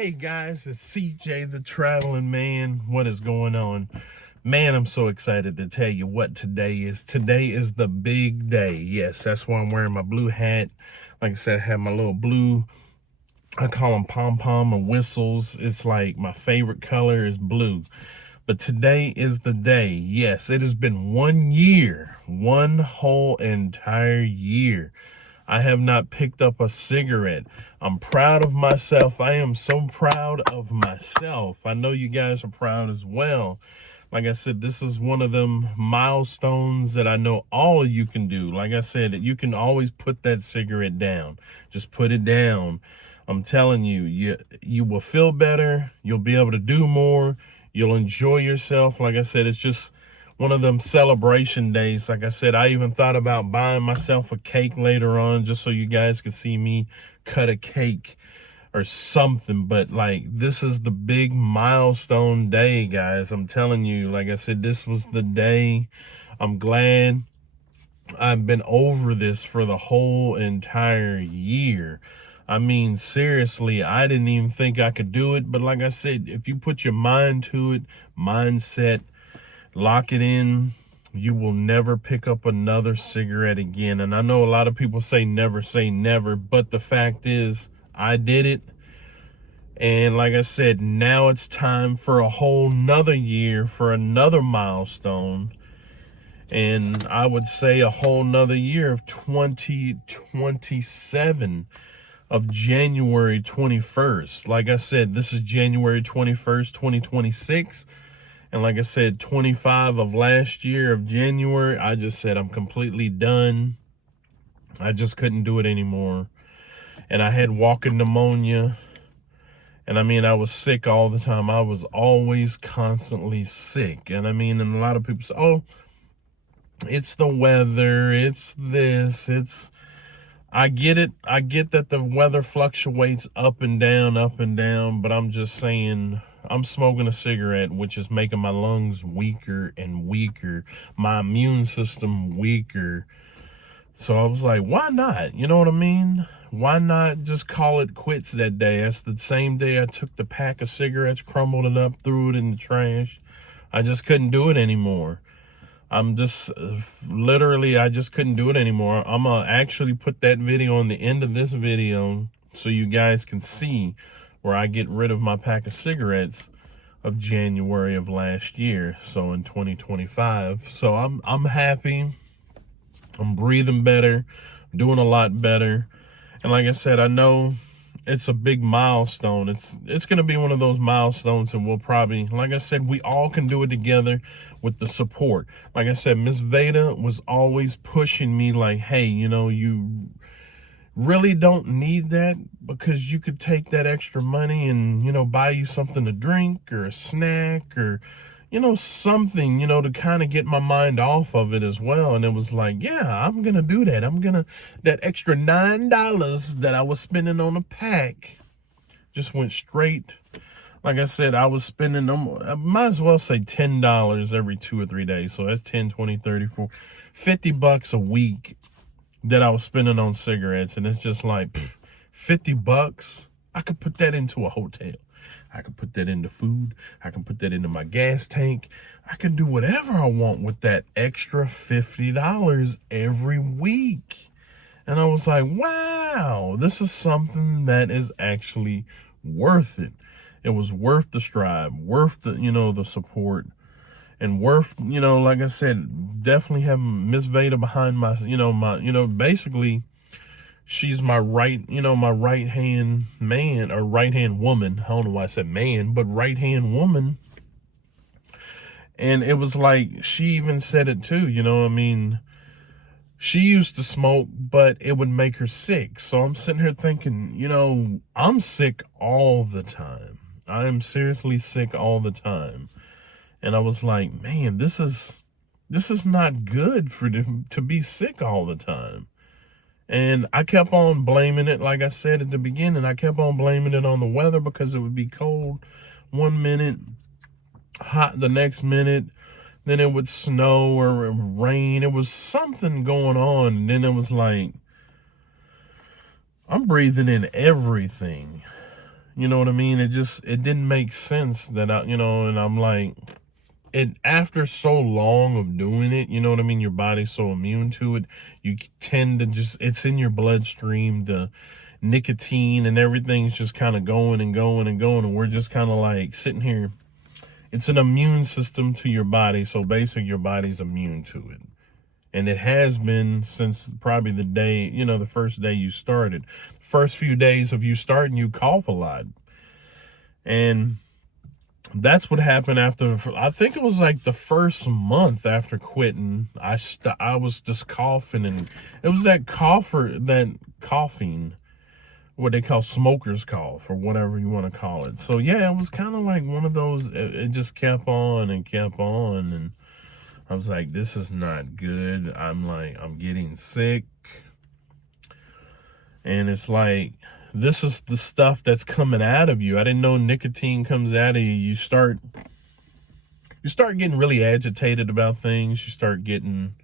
Hey guys, it's CJ the Traveling Man. What is going on? Man, I'm so excited to tell you what today is. Today is the big day. Yes, that's why I'm wearing my blue hat. Like I said, I have my little blue, I call them pom-pom or whistles. It's like my favorite color is blue. But today is the day. Yes, it has been 1 year, one whole entire year. I have not picked up a cigarette. I'm proud of myself. I am so proud of myself. I know you guys are proud as well. Like I said, this is one of them milestones that I know all of you can do. Like I said, you can always put that cigarette down. Just put it down. I'm telling you, you will feel better. You'll be able to do more. You'll enjoy yourself. Like I said, it's just one of them celebration days. Like I said, I even thought about buying myself a cake later on just so you guys could see me cut a cake or something. But like, this is the big milestone day, guys. I'm telling you, like I said, this was the day. I'm glad I've been over this for the whole entire year. I mean, seriously, I didn't even think I could do it. But like I said, if you put your mind to it, mindset, lock it in, you will never pick up another cigarette again. And I know a lot of people say never, but the fact is, I did it. And like I said, now it's time for a whole nother year, for another milestone. And I would say a whole nother year of 2027, of January 21st. Like I said, this is January 21st, 2026. And like I said, 25 of last year of January, I just said I'm completely done. I just couldn't do it anymore. And I had walking pneumonia. And I mean, I was sick all the time. I was always constantly sick. And I mean, and a lot of people say, oh, it's the weather, it's this, I get it. I get that the weather fluctuates up and down, but I'm just saying, I'm smoking a cigarette, which is making my lungs weaker and weaker, my immune system weaker. So I was like, why not? You know what I mean? Why not just call it quits that day? That's the same day I took the pack of cigarettes, crumbled it up, threw it in the trash. I just couldn't do it anymore. I'm just literally, I just couldn't do it anymore. I'm going to actually put that video on the end of this video so you guys can see where I get rid of my pack of cigarettes of January of last year. So in 2025. So I'm happy. I'm breathing better, doing a lot better. And like I said, I know it's a big milestone. It's going to be one of those milestones, and we'll probably, like I said, we all can do it together with the support. Like I said, Miss Veda was always pushing me like, hey, you know, you really don't need that, because you could take that extra money and, you know, buy you something to drink or a snack or, you know, something, you know, to kind of get my mind off of it as well. And it was like, yeah, I'm going to do that. That extra $9 that I was spending on a pack just went straight. Like I said, I was spending them, I might as well say $10 every 2 or 3 days. So that's 10, 20, 30, 40, $50 a week that I was spending on cigarettes. And it's just like, $50, I could put that into a hotel. I can put that into food. I can put that into my gas tank. I can do whatever I want with that extra $50 every week. And I was like, wow, this is something that is actually worth it. It was worth the strive, worth the, you know, the support, and worth, you know, like I said, definitely having Miss Veda behind my, basically, she's my right hand man, or right hand woman. I don't know why I said man, but right hand woman. And it was like, she even said it too, you know, I mean, she used to smoke, but it would make her sick. So I'm sitting here thinking, you know, I'm sick all the time. I am seriously sick all the time. And I was like, man, this is not good to be sick all the time. And I kept on blaming it, like I said at the beginning, I kept on blaming it on the weather, because it would be cold 1 minute, hot the next minute, then it would snow or rain. It was something going on. And then it was like, I'm breathing in everything. You know what I mean? It didn't make sense that and I'm like, after so long of doing it, you know what I mean? Your body's so immune to it. You tend to it's in your bloodstream. The nicotine and everything's just kind of going and going and going. And we're just kind of like sitting here. It's an immune system to your body. So basically your body's immune to it. And it has been since probably the day, the first day you started. First few days of you starting, you cough a lot. And that's what happened after, I think it was like the first month after quitting. I was just coughing, and it was that coughing, what they call smoker's cough or whatever you want to call it. So yeah, it was kind of like one of those, it just kept on and kept on. And I was like, this is not good. I'm getting sick. And it's like, this is the stuff that's coming out of you. I didn't know nicotine comes out of you. You start getting really agitated about things. You start getting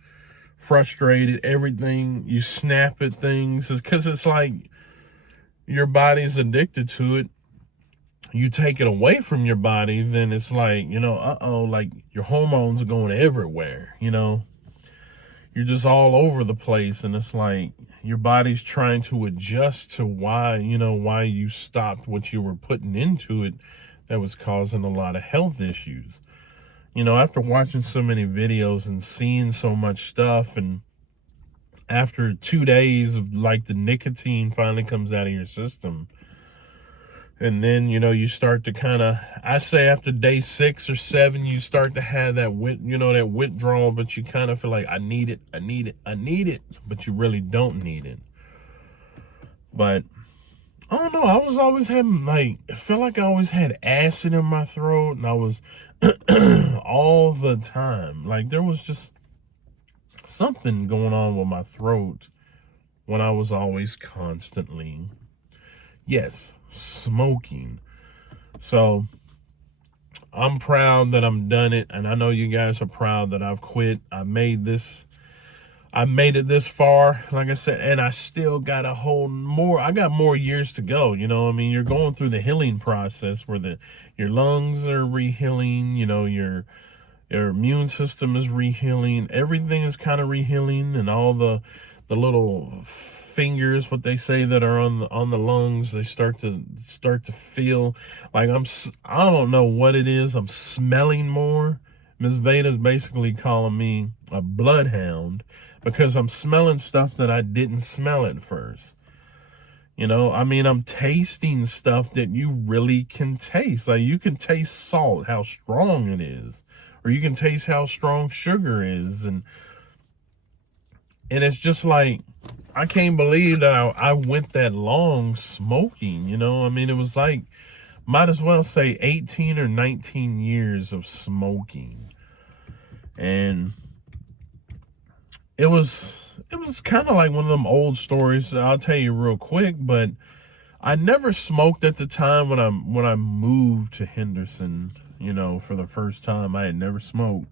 frustrated, everything. You snap at things. It's because it's like your body's addicted to it. You take it away from your body, then it's like, like your hormones are going everywhere, You're just all over the place, and it's like your body's trying to adjust to why you stopped what you were putting into it that was causing a lot of health issues. After watching so many videos and seeing so much stuff, and after 2 days of like the nicotine finally comes out of your system, and then, you start to I say after day 6 or 7, you start to have that that withdrawal, but you kind of feel like, I need it, but you really don't need it. But I don't know. I was always having I felt like I always had acid in my throat, and I was all the time. Like there was just something going on with my throat when I was always constantly, yes, smoking. So I'm proud that I'm done it, and I know you guys are proud that I've quit. I made it this far, like I said, and I still got I got more years to go. You're going through the healing process where your lungs are rehealing, your immune system is rehealing, everything is kind of rehealing, and all the little fingers, what they say, that are on the lungs, they start to feel like I don't know what it is. I'm smelling more. Miss Veda's basically calling me a bloodhound because I'm smelling stuff that I didn't smell at first. I'm tasting stuff that you really can taste. Like you can taste salt, how strong it is, or you can taste how strong sugar is, and it's just like, I can't believe that I went that long smoking, it was like, might as well say 18 or 19 years of smoking. And it was kind of like one of them old stories. I'll tell you real quick, but I never smoked at the time when I moved to Henderson, for the first time. I had never smoked.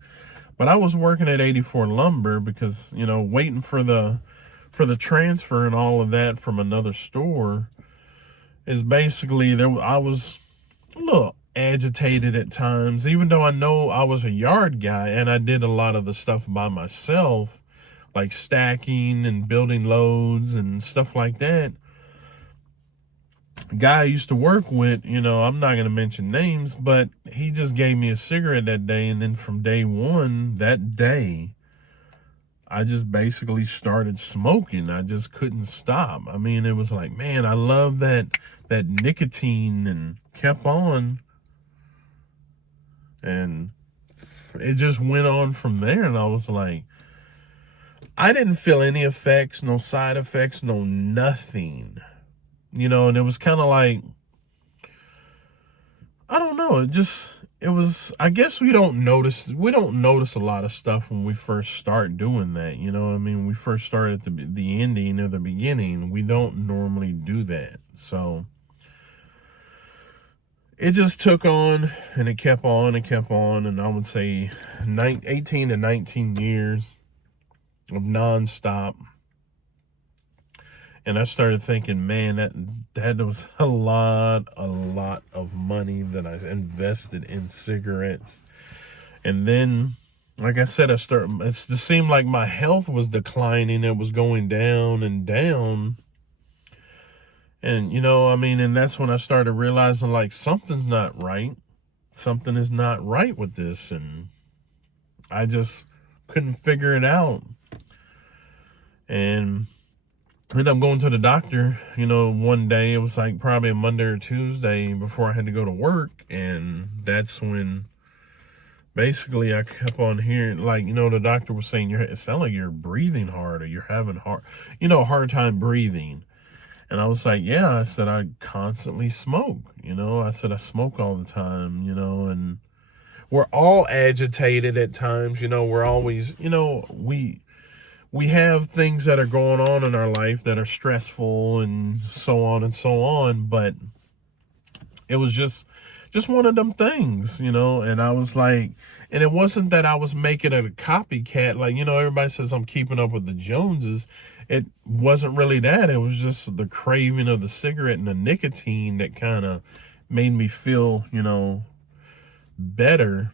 But I was working at 84 Lumber because, waiting for the transfer and all of that from another store is basically I was a little agitated at times, even though I know I was a yard guy and I did a lot of the stuff by myself, like stacking and building loads and stuff like that. A guy I used to work with, I'm not going to mention names, but he just gave me a cigarette that day. And then from day one, that day, I just basically started smoking. I just couldn't stop. It was like, man, I love that nicotine, and kept on. And it just went on from there. And I was like, I didn't feel any effects, no side effects, no nothing. And it was kind of like, I don't know. It was, I guess we don't notice a lot of stuff when we first start doing that. When we first start at the ending or the beginning, we don't normally do that. So it just took on, and it kept on and kept on. And I would say 18 to 19 years of nonstop. And I started thinking, man, that was a lot of money that I invested in cigarettes. And then, like I said, it just seemed like my health was declining. It was going down and down. And, and that's when I started realizing, like, something's not right. Something is not right with this. And I just couldn't figure it out. And ended up going to the doctor, one day. It was like probably a Monday or Tuesday before I had to go to work. And that's when basically I kept on hearing, like, the doctor was saying, it sounds like you're breathing hard, or you're having a hard time breathing. And I was like, yeah. I said, I constantly smoke. I said, I smoke all the time, and we're all agitated at times. We're always, we have things that are going on in our life that are stressful and so on and so on. But it was just one of them things, and I was like, and it wasn't that I was making it a copycat. Like, everybody says I'm keeping up with the Joneses. It wasn't really that. It was just the craving of the cigarette and the nicotine that kind of made me feel, better.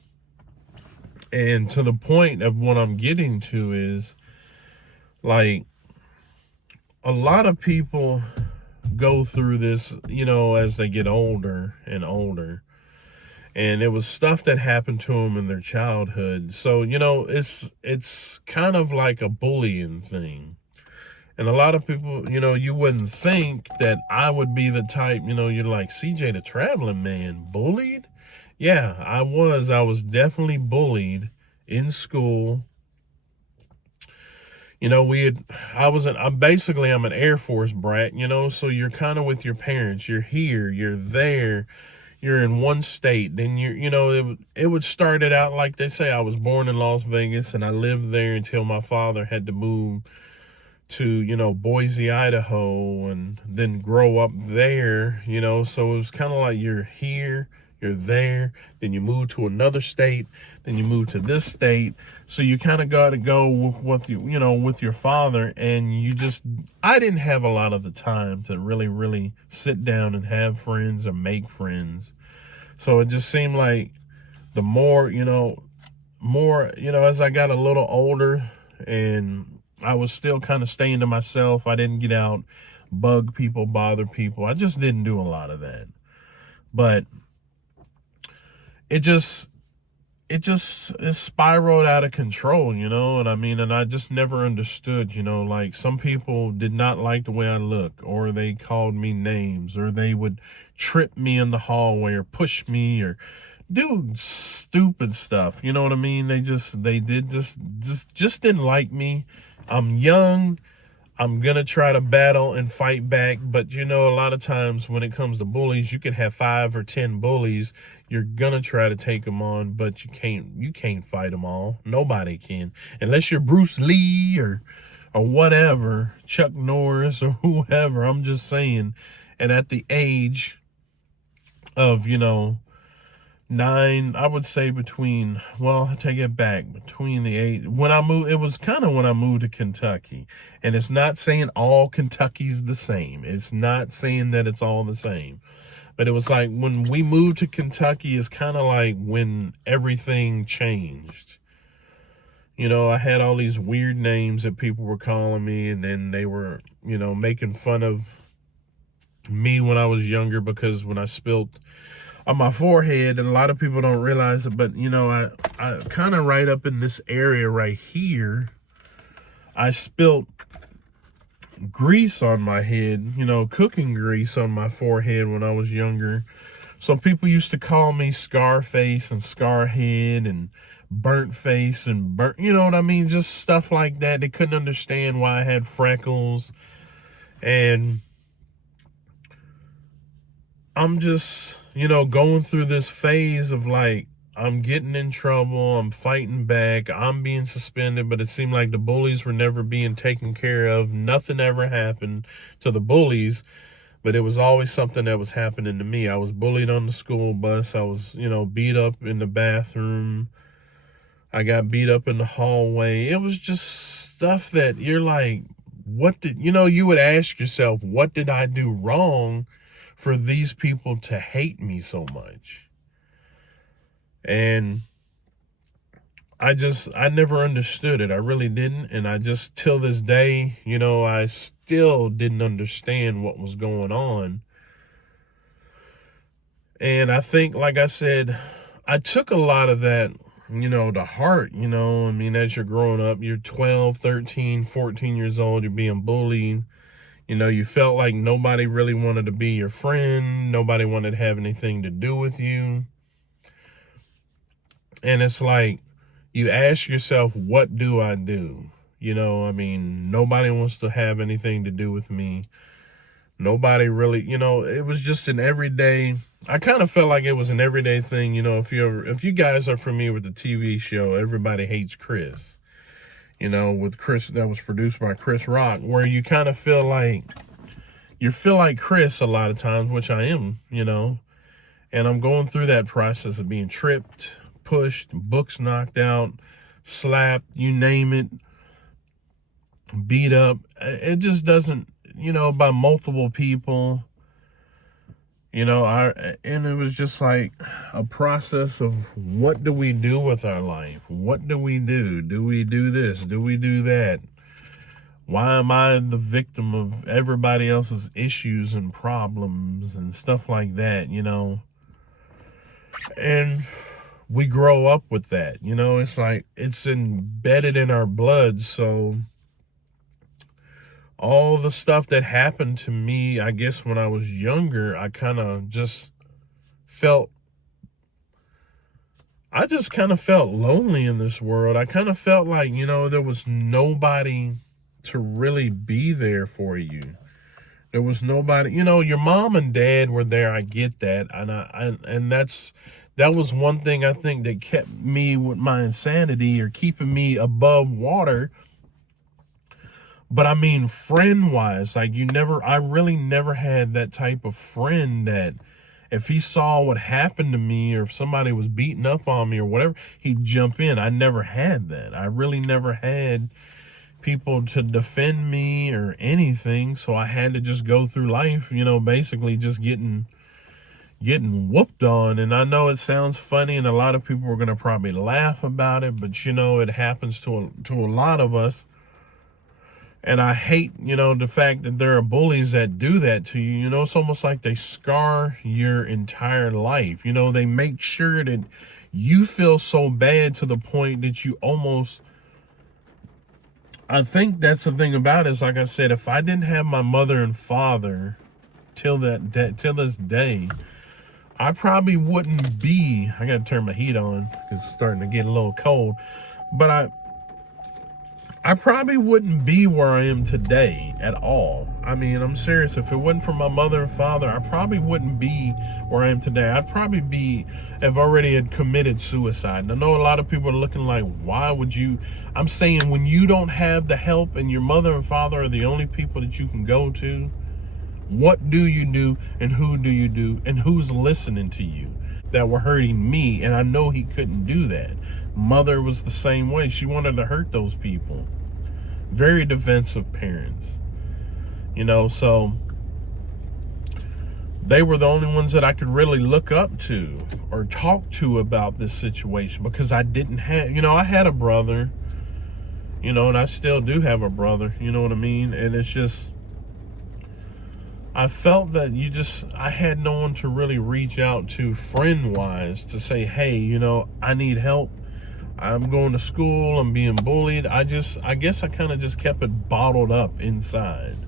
And to the point of what I'm getting to is, like, a lot of people go through this, as they get older and older. And it was stuff that happened to them in their childhood. So, it's kind of like a bullying thing. And a lot of people, you wouldn't think that I would be the type, you're like, CJ the Traveling Man, bullied? Yeah, I was. I was definitely bullied in school. I'm an Air Force brat, so you're kind of with your parents. You're here, you're there, you're in one state. Then it would start it out like they say. I was born in Las Vegas and I lived there until my father had to move to, Boise, Idaho, and then grow up there, so it was kind of like you're here, you're there, then you move to another state, then you move to this state. So you kind of got to go with with your father. And I didn't have a lot of the time to really sit down and have friends or make friends. So it just seemed like the more, as I got a little older, and I was still kind of staying to myself. I didn't get out, bug people, bother people. I just didn't do a lot of that. But it spiraled out of control, and I just never understood, like, some people did not like the way I look, or they called me names, or they would trip me in the hallway, or push me, or do stupid stuff. You know what I mean? They just didn't like me. I'm young. I'm going to try to battle and fight back. But, a lot of times when it comes to bullies, you can have 5 or 10 bullies. You're going to try to take them on, but you can't fight them all. Nobody can. Unless you're Bruce Lee or whatever, Chuck Norris or whoever. I'm just saying. And at the age of, 9, I would say I take it back, between the age, when I moved, it was kind of when I moved to Kentucky. And it's not saying all Kentucky's the same. It's not saying that it's all the same. But it was like when we moved to Kentucky, it's kind of like when everything changed. I had all these weird names that people were calling me, and then they were, making fun of me when I was younger, because when I spilled on my forehead, and a lot of people don't realize it, but I kind of right up in this area right here, I spilled grease on my head, cooking grease on my forehead when I was younger. So people used to call me Scarface and Scarhead and Burnt Face and burnt, just stuff like that. They couldn't understand why I had freckles. And I'm just, going through this phase of, like, I'm getting in trouble, I'm fighting back, I'm being suspended, but it seemed like the bullies were never being taken care of. Nothing ever happened to the bullies, but it was always something that was happening to me. I was bullied on the school bus. I was, beat up in the bathroom. I got beat up in the hallway. It was just stuff that you're like, you would ask yourself, what did I do wrong for these people to hate me so much? And I never understood it. I really didn't. And I just, till this day, I still didn't understand what was going on. And I think, like I said, I took a lot of that, to heart, as you're growing up, you're 12, 13, 14 years old, you're being bullied. You felt like nobody really wanted to be your friend. Nobody wanted to have anything to do with you. And it's like, you ask yourself, what do I do? Nobody wants to have anything to do with me. Nobody really, it was just an everyday, I kind of felt like it was an everyday thing. If you guys are familiar with the TV show, Everybody Hates Chris, with Chris, that was produced by Chris Rock, where you kind of feel like Chris a lot of times, which I am, and I'm going through that process of being tripped, pushed, books knocked out, slapped, you name it, beat up. It just doesn't, by multiple people, and it was just like a process of, what do we do with our life? What do we do? Do we do this? Do we do that? Why am I the victim of everybody else's issues and problems and stuff like that, And we grow up with that, it's like, it's embedded in our blood. So all the stuff that happened to me, I guess when I was younger, I just kind of felt lonely in this world. I kind of felt like, there was nobody to really be there for you. There was nobody, your mom and dad were there. I get that. And that was one thing I think that kept me with my insanity, or keeping me above water. But I mean, friend wise, like I really never had that type of friend that if he saw what happened to me, or if somebody was beating up on me or whatever, he'd jump in. I never had that. I really never had people to defend me or anything. So I had to just go through life, basically just getting whooped on. And I know it sounds funny, and a lot of people are going to probably laugh about it, but it happens to a lot of us. And I hate, the fact that there are bullies that do that to you. It's almost like they scar your entire life. They make sure that you feel so bad to the point that you almost, I think that's the thing about it, is, like I said, if I didn't have my mother and father till this day, I probably wouldn't be, I got to turn my heat on because it's starting to get a little cold, but I probably wouldn't be where I am today at all. I mean, I'm serious. If it wasn't for my mother and father, I probably wouldn't be where I am today. I'd probably have already had committed suicide. And I know a lot of people are looking like, why would you? I'm saying, when you don't have the help and your mother and father are the only people that you can go to, what do you do, and who do you do, and who's listening to you? That were hurting me, and I know he couldn't do that. Mother was the same way. She wanted to hurt those people. Very defensive parents. So they were the only ones that I could really look up to or talk to about this situation, because I didn't have, I had a brother, and I still do have a brother, you know what I mean? And it's just, I felt that I had no one to really reach out to friend-wise to say, hey, I need help. I'm going to school. I'm being bullied. I guess I kind of just kept it bottled up inside.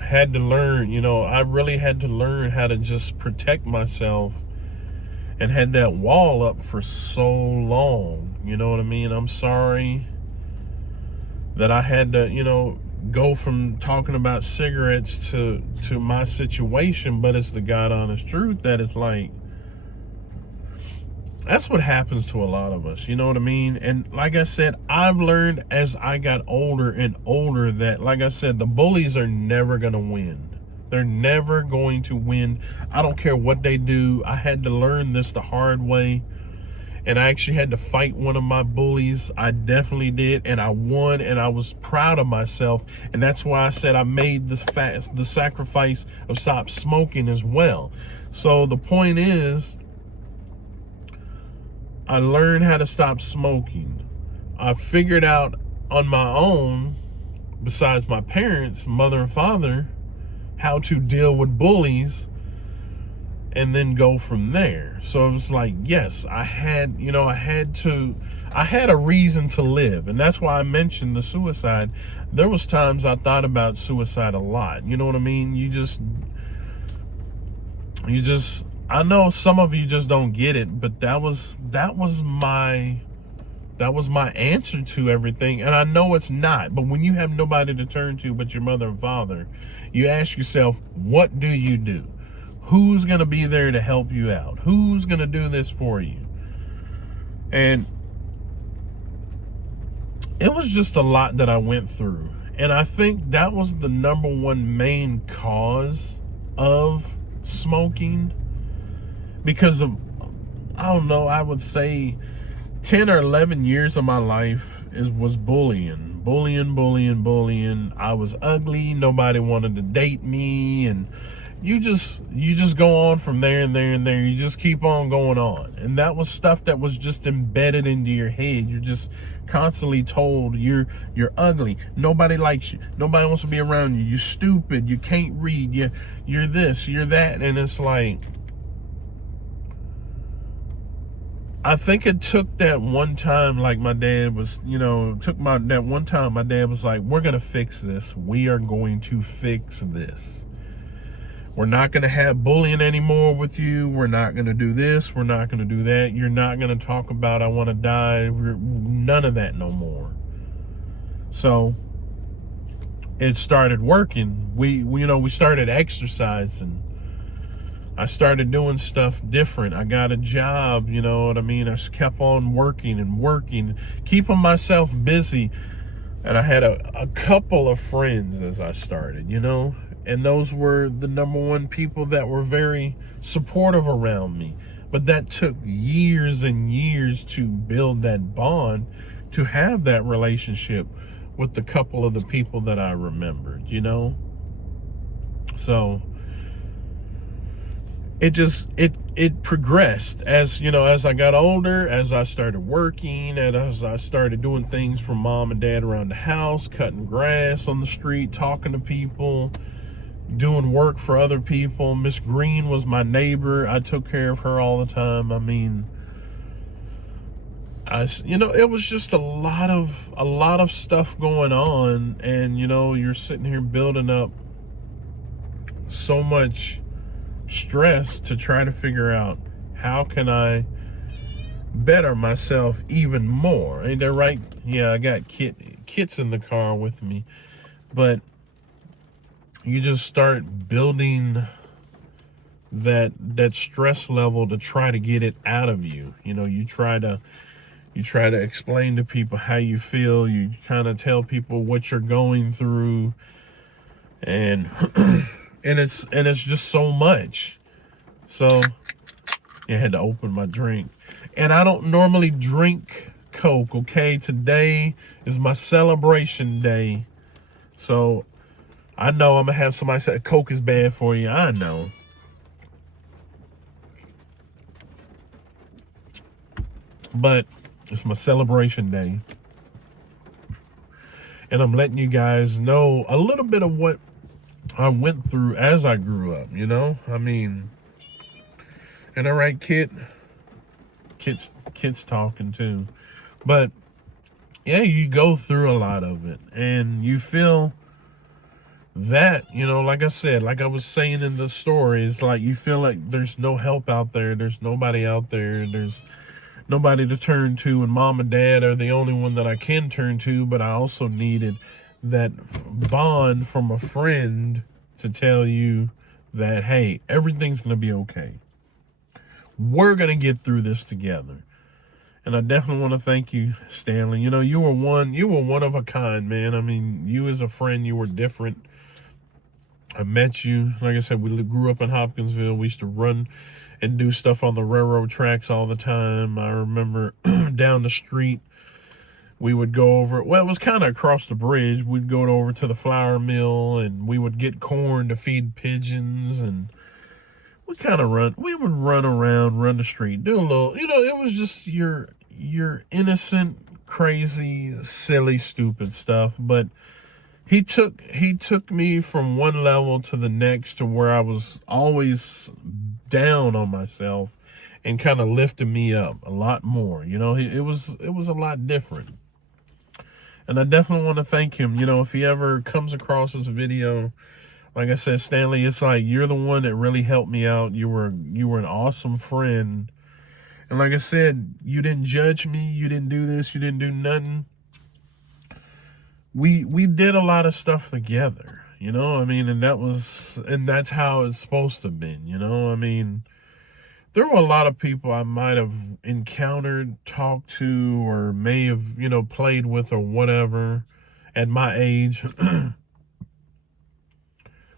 Had to learn, I really had to learn how to just protect myself, and had that wall up for so long. You know what I mean? I'm sorry that I had to, go from talking about cigarettes to my situation, but it's the God honest truth that it's like, that's what happens to a lot of us, you know what I mean? And like I said, I've learned as I got older and older that, like I said, the bullies are never going to win. They're never going to win. I don't care what they do. I had to learn this the hard way. and I actually had to fight one of my bullies. I definitely did, and I won, and I was proud of myself. And that's why I said I made the sacrifice of stop smoking as well. So the point is, I learned how to stop smoking. I figured out on my own, besides my parents, mother and father, how to deal with bullies, and then go from there. So it was like, yes, I had a reason to live. And that's why I mentioned the suicide. There was times I thought about suicide a lot. You know what I mean? I know some of you just don't get it, but that was my answer to everything. And I know it's not, but when you have nobody to turn to but your mother and father, you ask yourself, what do you do? Who's going to be there to help you out? Who's going to do this for you? And it was just a lot that I went through. And I think that was the number one main cause of smoking, because of, I don't know, I would say 10 or 11 years of my life was bullying. I was ugly. Nobody wanted to date me. And you just go on from there and there and there. You just keep on going on. And that was stuff that was just embedded into your head. You're just constantly told you're ugly. Nobody likes you. Nobody wants to be around you. You're stupid. You can't read. You're this, you're that. And it's like, I think it took that one time, like my dad was, that one time my dad was like, we're going to fix this. We are going to fix this. We're not going to have bullying anymore with you. We're not going to do this. We're not going to do that. You're not going to talk about, I want to die. None of that no more. So it started working. We started exercising. I started doing stuff different. I got a job, you know what I mean? I just kept on working, keeping myself busy. And I had a couple of friends as I started, and those were the number one people that were very supportive around me. But that took years and years to build that bond, to have that relationship with the couple of the people that I remembered, So it progressed as I got older, as I started working, and as I started doing things for mom and dad around the house, cutting grass on the street, talking to people, doing work for other people. Miss Green was my neighbor. I took care of her all the time. I mean, it was just a lot of stuff going on, and you're sitting here building up so much stress to try to figure out, how can I better myself even more? Ain't that right? Yeah, I got Kit's in the car with me. But you just start building that stress level to try to get it out of you. You try to explain to people how you feel. You kind of tell people what you're going through, and and it's just so much. So I had to open my drink. And I don't normally drink Coke, okay? Today is my celebration day. So I know I'm going to have somebody say Coke is bad for you. I know. But it's my celebration day. And I'm letting you guys know a little bit of what I went through as I grew up, I mean, and all right, Kit's talking too. But yeah, you go through a lot of it, and you feel that, like I said, like I was saying in the story, it's like you feel like there's no help out there. There's nobody out there. There's nobody to turn to, and mom and dad are the only one that I can turn to. But I also needed that bond from a friend to tell you that, hey, everything's going to be okay. We're going to get through this together. And I definitely want to thank you, Stanley. You were one of a kind, man. I mean, you as a friend, you were different. I met you. Like I said, we grew up in Hopkinsville. We used to run and do stuff on the railroad tracks all the time. I remember down the street, we would go over, well, it was kind of across the bridge. We'd go over to the flour mill and we would get corn to feed pigeons, and we would run around, run the street, do a little, it was just your innocent, crazy, silly, stupid stuff. But he took me from one level to the next, to where I was always down on myself, and kind of lifted me up a lot more. It was a lot different. And I definitely want to thank him. If he ever comes across this video, like I said, Stanley, it's like, you're the one that really helped me out. You were an awesome friend. And like I said, you didn't judge me. You didn't do this. You didn't do nothing. We did a lot of stuff together, and that's how it's supposed to have been. There were a lot of people I might have encountered, talked to, or may have, played with or whatever at my age.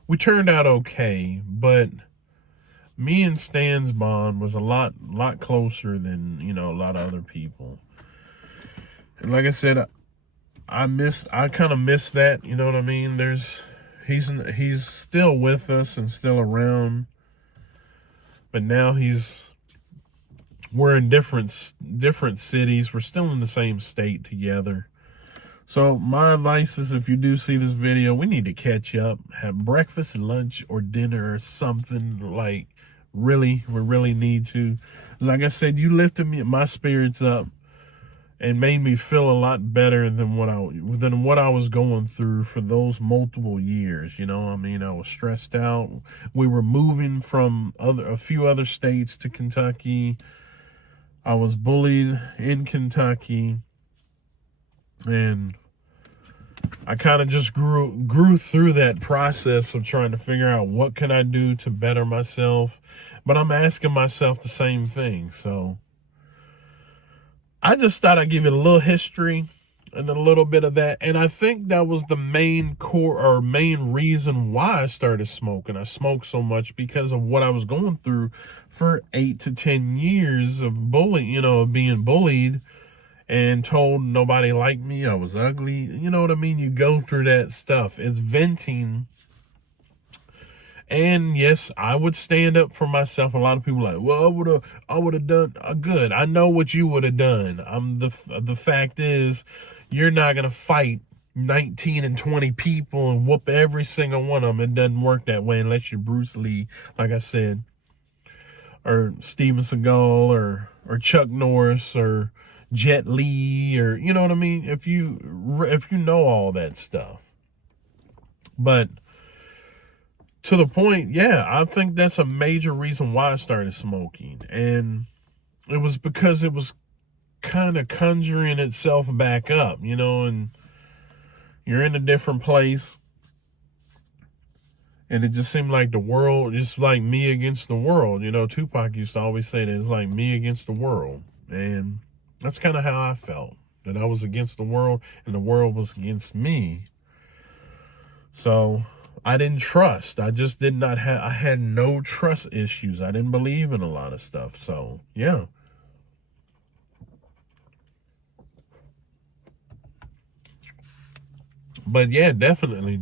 We turned out okay, but me and Stan's bond was a lot closer than, a lot of other people. And like I said, I kind of miss that, you know what I mean? He's still with us and still around, but now we're in different cities. We're still in the same state together. So my advice is, if you do see this video, we need to catch up, have breakfast, lunch, or dinner, or something. Like, really, we really need to. Like I said, you lifted my spirits up and made me feel a lot better than what I was going through for those multiple years. I was stressed out. We were moving from a few other states to Kentucky. I was bullied in Kentucky, and I kind of just grew through that process of trying to figure out what can I do to better myself. But I'm asking myself the same thing. So I just thought I'd give it a little history and a little bit of that. And I think that was the main reason why I started smoking. I smoked so much because of what I was going through for 8 to 10 years of of being bullied and told nobody liked me. I was ugly. You know what I mean? You go through that stuff. It's venting. And yes, I would stand up for myself. A lot of people are like, well, I would have done good. I know what you would have done. The fact is, you're not gonna fight 19 and 20 people and whoop every single one of them. It doesn't work that way unless you're Bruce Lee, like I said, or Steven Seagal, or Chuck Norris, or Jet Li, or you know what I mean. If you know all that stuff, but to the point, yeah, I think that's a major reason why I started smoking. And it was because it was kind of conjuring itself back up, and you're in a different place. And it just seemed like the world, just like me against the world. Tupac used to always say that it's like me against the world. And that's kind of how I felt, that I was against the world and the world was against me. So I didn't trust. I just did not have, I had no trust issues. I didn't believe in a lot of stuff. So, yeah. But yeah, definitely.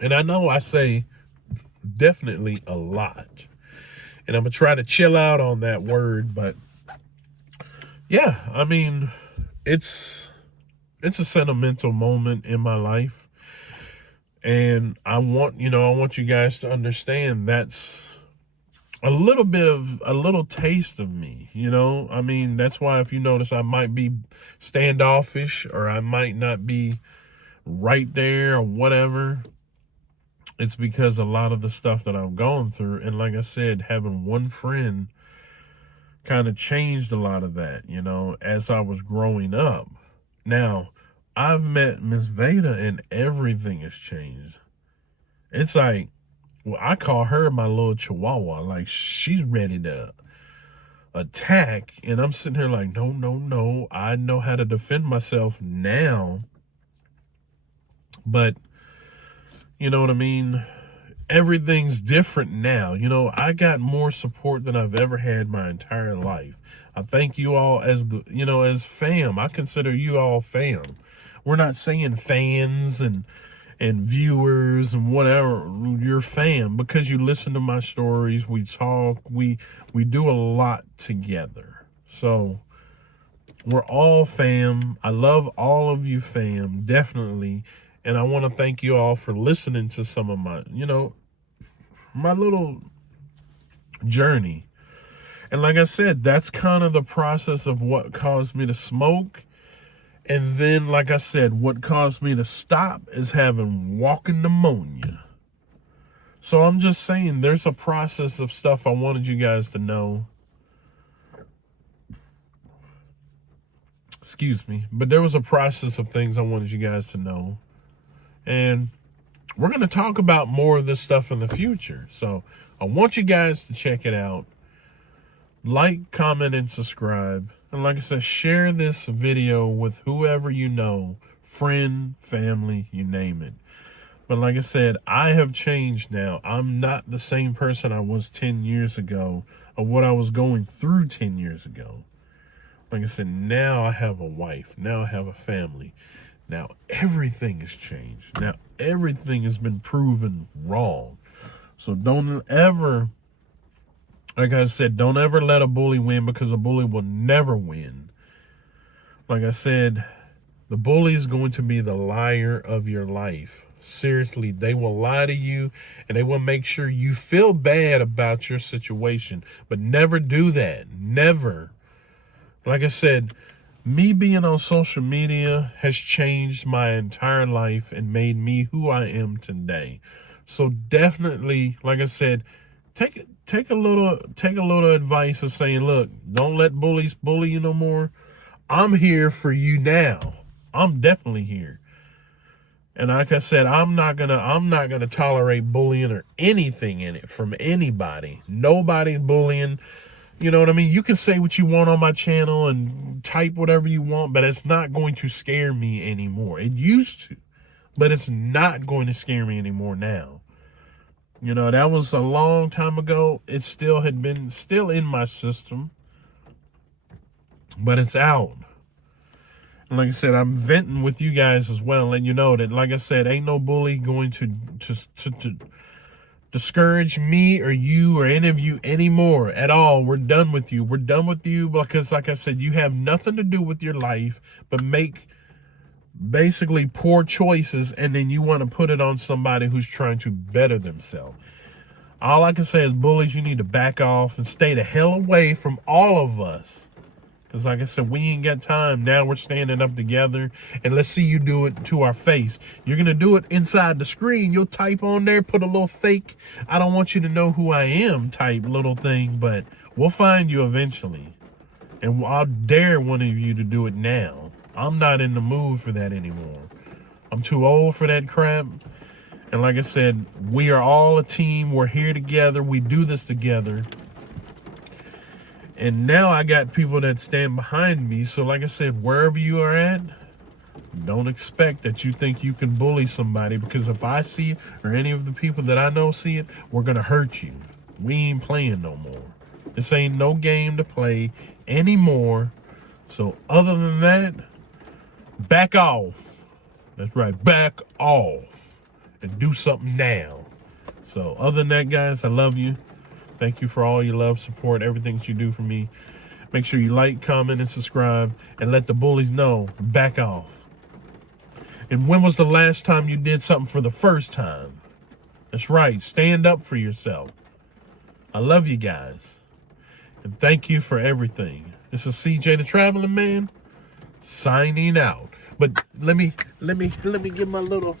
And I know I say definitely a lot. And I'm going to try to chill out on that word. But yeah, I mean, it's a sentimental moment in my life. And I want you guys to understand that's a little taste of me, I mean, that's why if you notice, I might be standoffish, or I might not be right there or whatever. It's because a lot of the stuff that I've gone through. And like I said, having one friend kind of changed a lot of that, as I was growing up. Now, I've met Miss Veda and everything has changed. It's like, well, I call her my little chihuahua. Like, she's ready to attack. And I'm sitting here like, no. I know how to defend myself now. But, You know what I mean? Everything's different now. You know, I got more support than I've ever had my entire life. I thank you all as as fam. I consider you all fam. We're not saying fans and viewers and whatever. You're fam because you listen to my stories. We talk. We do a lot together. So we're all fam. I love all of you fam, definitely. And I want to thank you all for listening to some of my, my little journey. And like I said, that's kind of the process of what caused me to smoke. And then, like I said, what caused me to stop is having walking pneumonia. So I'm just saying there's a process of stuff I wanted you guys to know. Excuse me. But there was a process of things I wanted you guys to know. And we're going to talk about more of this stuff in the future. So I want you guys to check it out. Like, comment, and subscribe. And like I said, share this video with whoever you know, friend, family, you name it. But like I said, I have changed now. I'm not the same person I was 10 years ago of what I was going through 10 years ago. Like I said, now I have a wife. Now I have a family. Now everything has changed. Now everything has been proven wrong. So don't ever, like I said, don't ever let a bully win, because a bully will never win. Like I said, the bully is going to be the liar of your life. Seriously, they will lie to you and they will make sure you feel bad about your situation. But never do that. Never. Like I said, me being on social media has changed my entire life and made me who I am today. So definitely, like I said, take a little advice of saying, look, don't let bullies bully you no more. I'm here for you now. I'm definitely here. And like I said, I'm not gonna tolerate bullying or anything in it from anybody. Nobody's bullying. You know what I mean? You can say what you want on my channel and type whatever you want, but it's not going to scare me anymore. It used to, but it's not going to scare me anymore now. You know, that was a long time ago. It still in my system, but it's out. And like I said, I'm venting with you guys as well, letting you know that, like I said, ain't no bully going to discourage me or you or any of you anymore at all. We're done with you. We're done with you because, like I said, you have nothing to do with your life but make basically poor choices, and then you want to put it on somebody who's trying to better themselves. All I can say is, bullies, you need to back off and stay the hell away from all of us. Because like I said, we ain't got time. Now we're standing up together, and let's see you do it to our face. You're going to do it inside the screen. You'll type on there, put a little fake, I don't want you to know who I am type little thing, but we'll find you eventually. And I'll dare one of you to do it now. I'm not in the mood for that anymore. I'm too old for that crap. And like I said, we are all a team. We're here together. We do this together. And now I got people that stand behind me. So like I said, wherever you are at, don't expect that you think you can bully somebody, because if I see it or any of the people that I know see it, we're going to hurt you. We ain't playing no more. This ain't no game to play anymore. So other than that, back off. That's right, back off and do something now. So other than that, guys, I love you. Thank you for all your love, support, everything that you do for me. Make sure you like, comment, and subscribe, and let the bullies know, back off. And when was the last time you did something for the first time? That's right, stand up for yourself. I love you guys. And thank you for everything. This is CJ the Traveling Man, signing out. But let me give my little